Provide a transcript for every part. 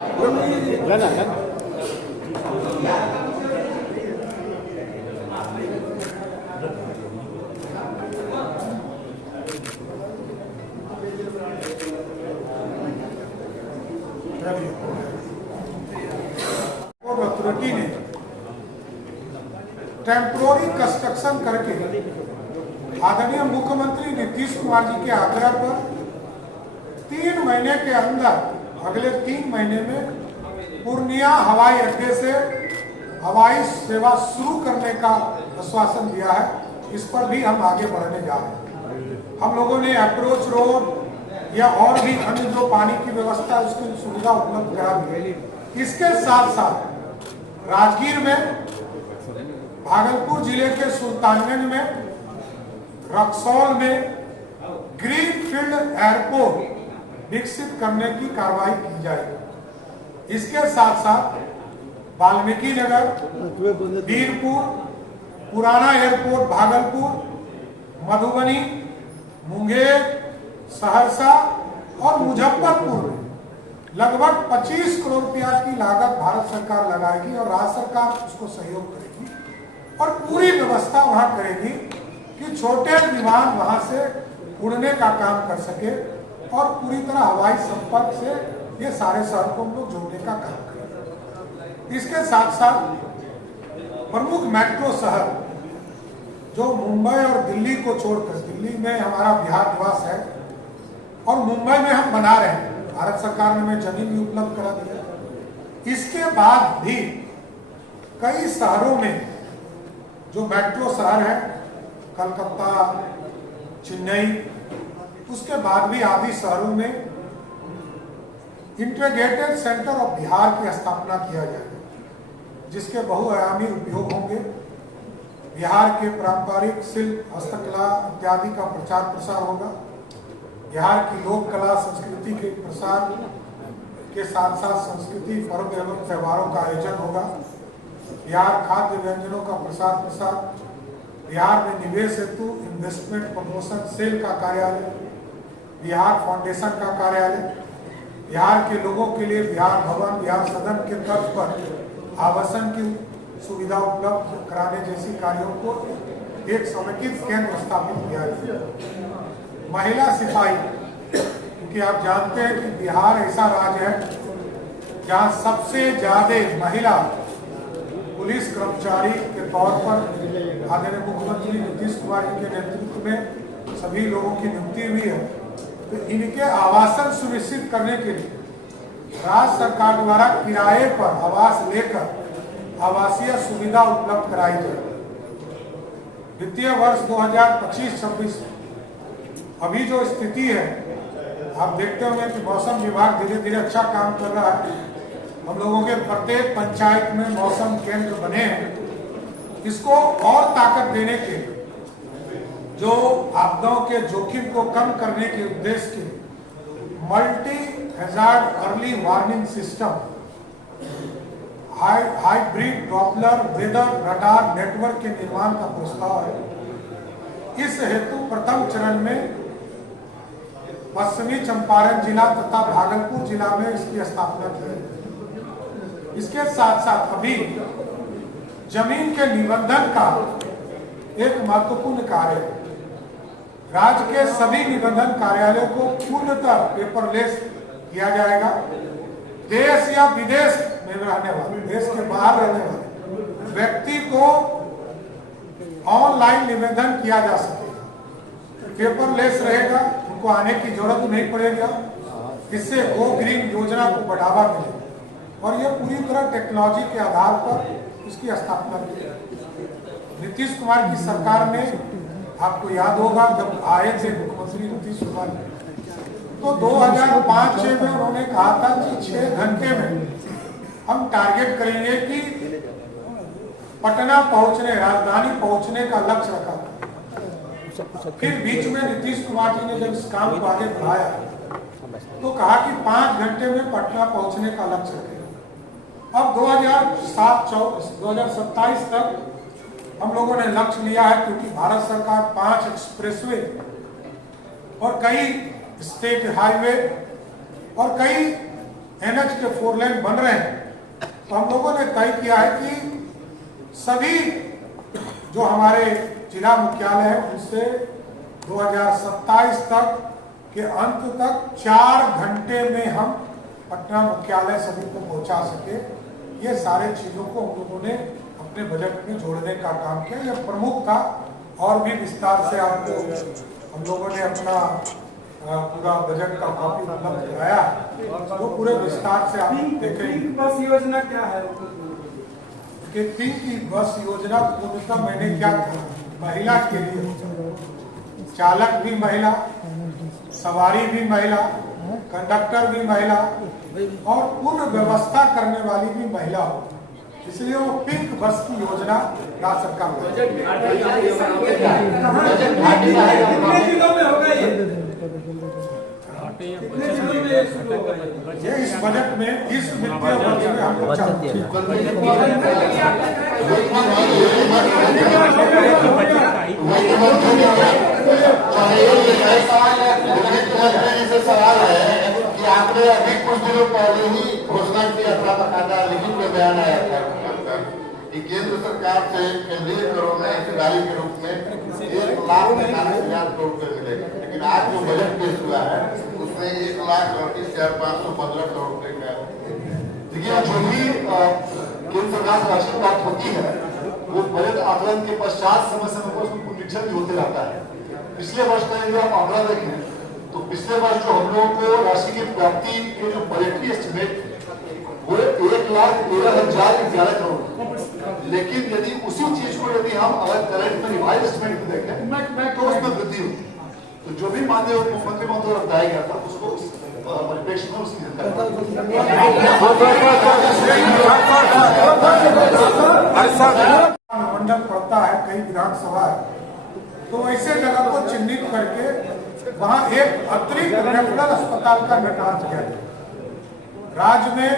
Authority ने temporary construction करके आदरणीय मुख्यमंत्री नीतीश कुमार जी के आग्रह पर 3 महीने के अंदर अगले 3 महीने में पूर्णिया हवाई अड्डे से हवाई सेवा शुरू करने का आश्वासन दिया है। इस पर भी हम आगे बढ़ने जा रहे हैं। हम लोगों ने अप्रोच रोड या और भी अन्य जो पानी की व्यवस्था उसकी सुविधा उपलब्ध करा दी। इसके साथ साथ राजगीर में, भागलपुर जिले के सुल्तानगंज में, रक्सौल में ग्रीनफील्ड एयरपोर्ट विकसित करने की कार्रवाई की जाएगी। इसके साथ साथ वाल्मीकि नगर, वीरपुर, पुराना एयरपोर्ट भागलपुर, मधुबनी, मुंगेर, सहरसा और मुजफ्फरपुर में लगभग 25 करोड़ रुपया की लागत भारत सरकार लगाएगी और राज्य सरकार उसको सहयोग करेगी और पूरी व्यवस्था वहां करेगी कि छोटे विमान वहां से उड़ने का काम कर सके और पूरी तरह हवाई संपर्क से ये सारे शहर को हम लोग जोड़ने का काम करें। इसके साथ साथ प्रमुख मेट्रो शहर जो मुंबई और दिल्ली को छोड़कर, दिल्ली में हमारा बिहार निवास है और मुंबई में हम बना रहे हैं, भारत सरकार ने हमें जमीन भी उपलब्ध करा दिया। इसके बाद भी कई शहरों में जो मेट्रो शहर है, कलकत्ता, चेन्नई, उसके बाद भी आदि शहरों में इंटीग्रेटेड सेंटर ऑफ बिहार की स्थापना किया जाएगा, जिसके बहुआयामी उपयोग होंगे। बिहार के पारंपरिक शिल्प, हस्तकला इत्यादि का प्रचार प्रसार होगा। बिहार की लोक कला संस्कृति के प्रसार के साथ साथ संस्कृति पर्व एवं त्योहारों का आयोजन होगा। बिहार खाद्य व्यंजनों का प्रसार प्रसार, बिहार में निवेश हेतु इन्वेस्टमेंट प्रमोशन सेल का कार्यालय, बिहार फाउंडेशन का कार्यालय, बिहार के लोगों के लिए बिहार भवन, बिहार सदन के तर्ज पर आवासन की सुविधा उपलब्ध कराने जैसी कार्यों को एक समेकित केंद्र स्थापित किया जाए। महिला सिपाही, क्योंकि आप जानते हैं कि बिहार ऐसा राज्य है जहां सबसे ज्यादा महिला पुलिस कर्मचारी के तौर पर आदरणीय मुख्यमंत्री नीतीश कुमार जी के नेतृत्व में सभी लोगों की नियुक्ति हुई है। तो इनके आवासन सुनिश्चित करने के लिए राज्य सरकार द्वारा किराए पर आवास लेकर आवासीय सुविधा उपलब्ध कराई जाए। वित्तीय वर्ष 2025-26 अभी जो स्थिति है, आप देखते होंगे कि मौसम विभाग धीरे धीरे अच्छा काम कर रहा है। हम लोगों के प्रत्येक पंचायत में मौसम केंद्र बने हैं। इसको और ताकत देने के लिए जो आपदाओं के जोखिम को कम करने के उद्देश्य के multi hazard early warning system, hybrid Doppler weather radar network के निर्माण का प्रस्ताव है। इस हेतु प्रथम चरण में पश्चिमी चंपारण जिला तथा भागलपुर जिला में इसकी स्थापना की है। इसके साथ साथ अभी जमीन के निबंधन का एक महत्वपूर्ण कार्य है। राज्य के सभी निबंधन कार्यालयों को पूर्णतः पेपरलेस किया जाएगा। देश या विदेश में रहने वाले, देश के बाहर रहने वाले व्यक्ति को ऑनलाइन निबंधन किया जा सकेगा, पेपरलेस रहेगा, उनको आने की जरूरत नहीं पड़ेगा। इससे गो ग्रीन योजना को बढ़ावा मिलेगा और यह पूरी तरह टेक्नोलॉजी के आधार पर इसकी स्थापना की। नीतीश कुमार की सरकार ने, आपको याद होगा जब आए थे मुख्यमंत्री नीतीश कुमार, तो 2005-6 में उन्होंने कहा था कि 6 घंटे में हम टारगेट करेंगे कि पटना पहुंचने, राजधानी पहुंचने का लक्ष्य रखा था। फिर बीच में नीतीश कुमार जी ने जब इस काम को आगे बढ़ाया तो कहा कि 5 घंटे में पटना पहुंचने का लक्ष्य रखेगा। अब 2027 तक हम लोगों ने लक्ष्य लिया है, क्योंकि भारत सरकार 5 एक्सप्रेसवे और कई स्टेट हाईवे और कई NH के 4 लेन बन रहे हैं, तो हम लोगों ने तय किया है कि सभी जो हमारे जिला मुख्यालय है उनसे 2027 तक के अंत तक 4 घंटे में हम पटना मुख्यालय सभी को पहुंचा सके। ये सारे चीजों को हम लोगों ने अपने बजट में जोड़ने का काम किया। यह प्रमुख था, और भी विस्तार से आपको हम लोगों ने अपना पूरा बजट का कॉपी उपलब्ध कराया, तो पूरे विस्तार से आप देखेंगे। बस योजना क्या है कि 3 की बस योजना पूर्णतः मैंने क्या था, महिला के लिए, चालक भी महिला, सवारी भी महिला, कंडक्टर भी महिला और पूर्ण व्यवस्था करने वाली भी महिला हो, इसलिए वो पिंक बस की योजना राज्य सरकार कितने जिलों में होगा ये इस बजट में, इस वित्तीय वर्ष में हम लोग चाहते हैं। सवाल है कि आपने अभी कुछ दिनों पहले ही घोषणा किया था, बकायदा लिखित में बयान आया था कि केंद्र सरकार से केंद्रीय करों में हिस्सेदारी के रूप में 1,45,000 करोड़ रुपए मिलेगा, लेकिन आज जो बजट पेश हुआ है उसमें 1,38,515 करोड़ रुपए का। देखिए, जो भी केंद्र सरकार से राशि प्राप्त होती है वो बजट आकलन के पश्चात समय समय पर उसमें पुनरीक्षण भी होते रहता है। पिछले वर्ष का यदि आप आंकड़ा देखें तो पिछले वर्ष जो हम लोगों को राशि की प्राप्ति के जो बजटरी एस्टिमेट वो 1,13,011 करोड़, लेकिन यदि उसी चीज को यदि हम अगर करंट में रिवाइज एस्टिमेट में देखें तो उसमें वृद्धि होती है। तो जो भी माननीय मुख्यमंत्री महोदय द्वारा बताया गया था उसको परिप्रेक्ष्य में उसकी मंडल पड़ता है, कई विधानसभा है, तो ऐसे जगह को चिन्हित करके वहां एक अतिरिक्त रेफरल अस्पताल का निर्माण किया जाए। राज्य में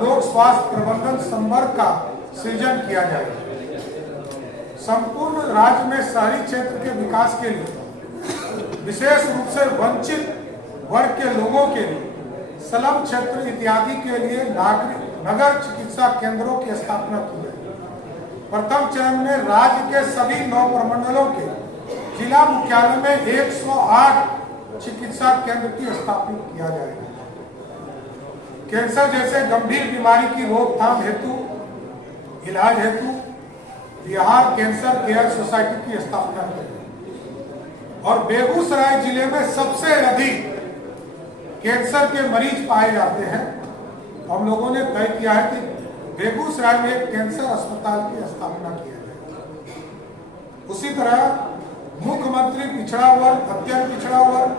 लोक स्वास्थ्य प्रबंधन संवर्ग का सृजन किया जाए। संपूर्ण राज्य में शहरी क्षेत्र के विकास के लिए, विशेष रूप से वंचित वर्ग के लोगों के लिए, स्लम क्षेत्र इत्यादि के लिए नगर चिकित्सा केंद्रों की स्थापना की है। प्रथम चरण में राज्य के सभी 9 प्रमंडलों के जिला मुख्यालय में 108 चिकित्सा केंद्र की स्थापित किया जाएगा। कैंसर जैसे गंभीर बीमारी की रोकथाम हेतु, इलाज हेतु बिहार कैंसर केयर सोसाइटी की स्थापना की। और बेगूसराय जिले में सबसे अधिक कैंसर के मरीज पाए जाते हैं। हम लोगों ने तय किया है कि बेगूसराय में एक कैंसर अस्पताल की स्थापना किया जाए। उसी तरह मुख्यमंत्री पिछड़ा वर्ग, अत्यंत पिछड़ा वर्ग,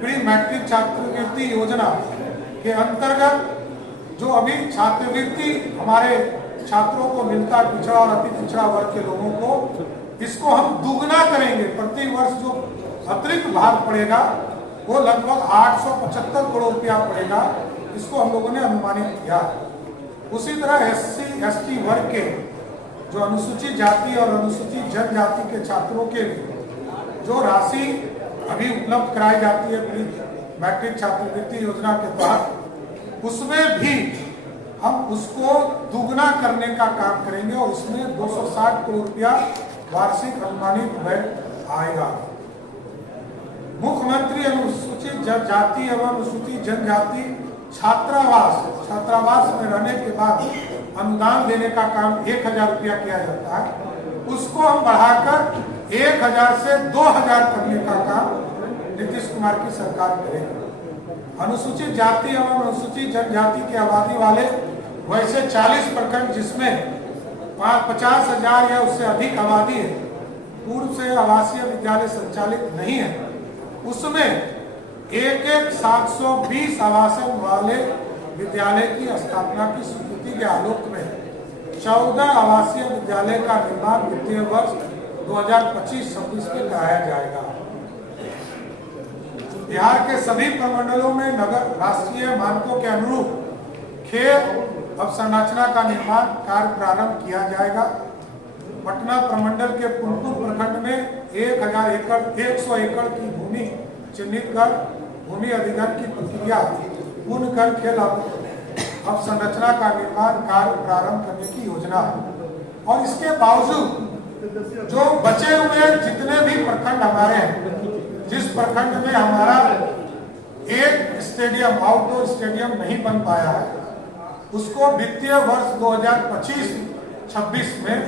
प्री मैट्रिक छात्रवृत्ति योजना के अंतर्गत जो अभी छात्रवृत्ति हमारे छात्रों को मिलता है, पिछड़ा और अति पिछड़ा वर्ग के लोगों को, इसको हम दुगना करेंगे। प्रति वर्ष जो अतिरिक्त भार पड़ेगा वो लगभग 875 करोड़ रुपया पड़ेगा। इसको हम लोगों ने अनुमानित किया। उसी तरह SC ST वर्ग के जो अनुसूचित जाति और अनुसूचित जनजाति के छात्रों के लिए जो राशि अभी उपलब्ध कराई जाती है प्री मैट्रिक छात्रवृत्ति योजना के तहत, उसमें भी हम उसको दुगना करने का काम करेंगे और इसमें 260 करोड़ रुपया वार्षिक अनुमानित व्यय आएगा। मुख्यमंत्री अनुसूचित जाति एवं अनुसूचित जनजाति छात्रावास में रहने के बाद अनुदान देने का काम 1,000 रुपया किया जाता है, उसको हम बढ़ाकर 1,000 से 2,000 करने का काम नीतीश कुमार की सरकार करेगी। अनुसूचित जाति एवं अनुसूचित जनजाति की आबादी वाले वैसे 40 प्रखंड जिसमें 50,000 या उससे अधिक आबादी है, पूर्व से आवासीय विद्यालय संचालित नहीं है, उसमें एक 720 आवासन वाले विद्यालय की स्थापना की स्वीकृति के आलोक में 14 आवासीय विद्यालय का निर्माण वित्तीय वर्ष 2025-26 में कराया जाएगा। बिहार के सभी प्रमंडलों में नगर राष्ट्रीय मानकों के अनुरूप खेल अवसंरचना का निर्माण कार्य प्रारंभ किया जाएगा। पटना प्रमंडल के पुनपुन प्रखंड में 1,000 एकड़ 100 एकड़ की भूमि चिन्हित कर भूमि अधिग्रहण की प्रक्रिया पूर्ण कर खेल अवसंरचना का निर्माण कार्य प्रारंभ करने की योजना है। और इसके बावजूद जो बचे हुए जितने भी प्रखंड हमारे हैं, जिस प्रखंड में हमारा एक स्टेडियम आउटडोर स्टेडियम नहीं बन पाया है, उसको वित्तीय वर्ष 2025-26 में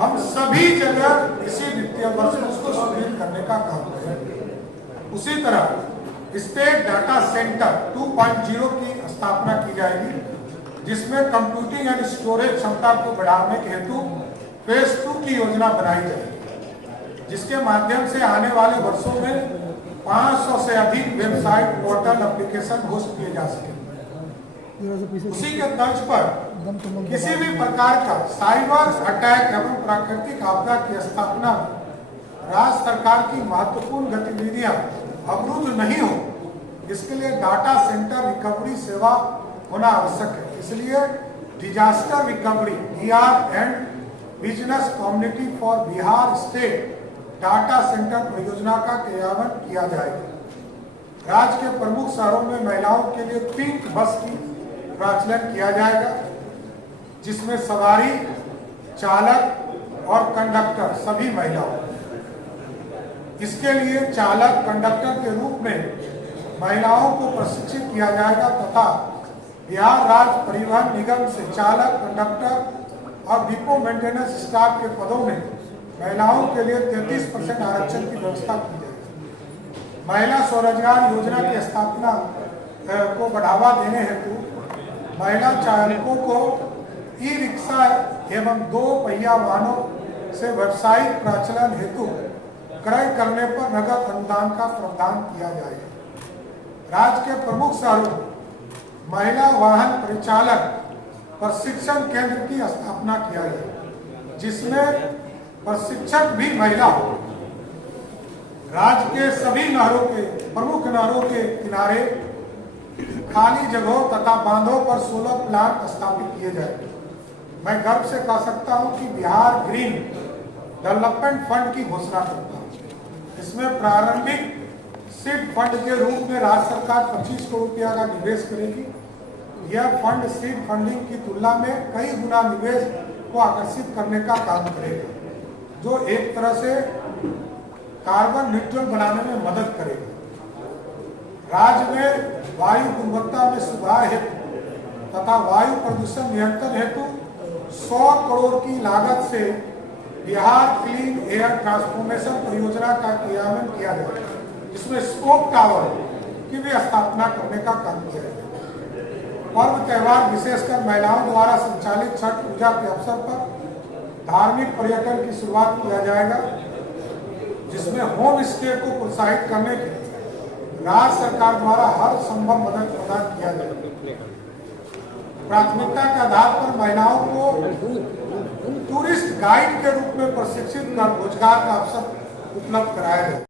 हम सभी जगह इसी वित्तीय वर्ष में उसको सुदृढ़ करने का काम करेंगे। उसी तरह स्टेट डाटा सेंटर 2.0 की स्थापना की जाएगी, जिसमें कंप्यूटिंग एंड स्टोरेज क्षमता को बढ़ाने के हेतु फेज 2 की योजना बनाई जाएगी, जिसके माध्यम से आने वाले वर्षों में 500 से अधिक वेबसाइट पोर्टल एप्लीकेशन होस्ट किए जा सकेंगे। उसी के तर्ज पर किसी भी प्रकार का साइबर अटैक एवं प्राकृतिक आपदा की स्थापना में राज्य सरकार की महत्वपूर्ण गतिविधियां अवरुद्ध नहीं हो, इसके लिए डाटा सेंटर रिकवरी सेवा होना आवश्यक है। इसलिए disaster recovery D R and business community for Bihar state data centre परियोजना का क्रियान्वयन किया जाएगा। राज्य के प्रमुख शहरों में महिलाओं के लिए पिंक बस की प्रचलन किया जाएगा, जिसमें सवारी, चालक और कंडक्टर सभी महिलाओं। इसके लिए चालक, कंडक्टर के रूप में महिलाओं को प्रशिक्षित किया जाएगा तथा बिहार राज्य परिवहन निगम से चालक, कंडक्टर और डिपो मेंटेनेंस स्टाफ के पदों में महिलाओं के लिए 33% आरक्षण की व्यवस्था की जाएगी। महिला स्वरोजगार योजना की स्थापना को बढ़ावा देने हेतु महिला चालकों को ई रिक्शा एवं 2 पहिया वाहनों से व्यावसायिक प्रचलन हेतु क्रय करने पर नगद अनुदान का प्रावधान किया जाएगा। राज्य के प्रमुख शहरों में महिला वाहन परिचालक प्रशिक्षण केंद्र की स्थापना किया जाएगा, जिसमें प्रशिक्षक भी महिला हो। राज्य के सभी नहरों के प्रमुख नहरों के किनारे खाली जगहों तथा बांधों पर सोलर प्लांट स्थापित किए जाएंगे। मैं गर्व से कह सकता हूं कि बिहार ग्रीन डेवलपमेंट फंड की घोषणा करता हूं। इसमें प्रारंभिक सीड फंड के रूप में राज्य सरकार 25 करोड़ रुपया का निवेश करेगी। यह फंड सीड फंडिंग की तुलना में कई गुना निवेश को आकर्षित करने का काम करेगा, जो एक तरह से कार्बन न्यूट्रल बनाने में मदद करेगा। राज्य में वायु गुणवत्ता में सुधार हेतु तथा वायु प्रदूषण नियंत्रण हेतु 100 करोड़ की लागत से बिहार क्लीन एयर ट्रांसफॉर्मेशन परियोजना का क्रियान्वयन किया जाएगा, जिसमें स्कोप टावर की भी स्थापना करने का काम किया जाएगा। पर्व त्योहार विशेषकर महिलाओं द्वारा संचालित छठ पूजा के अवसर पर धार्मिक पर्यटन की शुरुआत किया जाएगा, जिसमें होम स्टे को प्रोत्साहित करने के राज्य सरकार द्वारा हर संभव मदद प्रदान किया जाएगा। प्राथमिकता के आधार पर महिलाओं को टूरिस्ट गाइड के रूप में प्रशिक्षित कर रोजगार का अवसर उपलब्ध कराया जाए।